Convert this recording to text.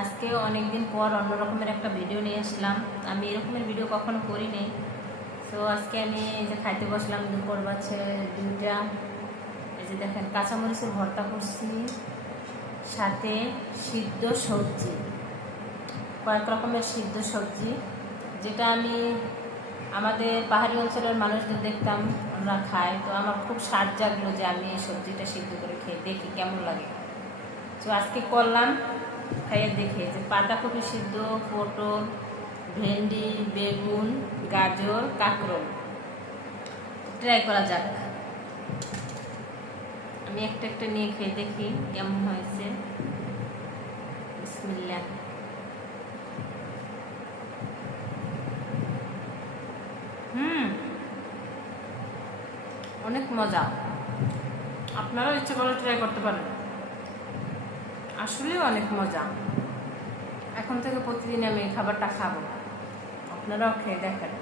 আজকে অনেক দিন পর অন্য রকমের একটা ভিডিও নিয়ে আসলাম। আমি এরকমের ভিডিও কখনো করিনি। সো আজকে আমি এই যে খাইতে বসলাম, দুপুর বাজছে 2টা। এই যে দেখেন, কাঁচামরিচের ভর্তা করছি, সাথে সিদ্ধ সবজি, কয়েক রকমের সিদ্ধ সবজি, যেটা আমি আমাদের পাহাড়ি অঞ্চলের মানুষদের দেখতাম ওরা খায়। তো আমার খুব স্বাদ জাগলো যে আমি এই সবজিটা সিদ্ধ করে খেয়ে দেখি কেমন লাগে। তো আজকে করলাম, খাইয়ে দেখে যে পাতাকপি সিদ্ধ, পটল, ভেন্ডি, বেগুন, গাজর, কাঁকরোল, ট্রাই করা যাক। আমি একটা একটা নিয়ে খেয়ে দেখি কেমন হয়েছে। বিসমিল্লাহ। অনেক মজা। আপনারাও ইচ্ছে করে ট্রাই করতে পারেন, আসলেও অনেক মজা। এখন থেকে প্রতিদিন আমি এই খাবারটা খাবো, আপনারাও খেয়ে দেখেন।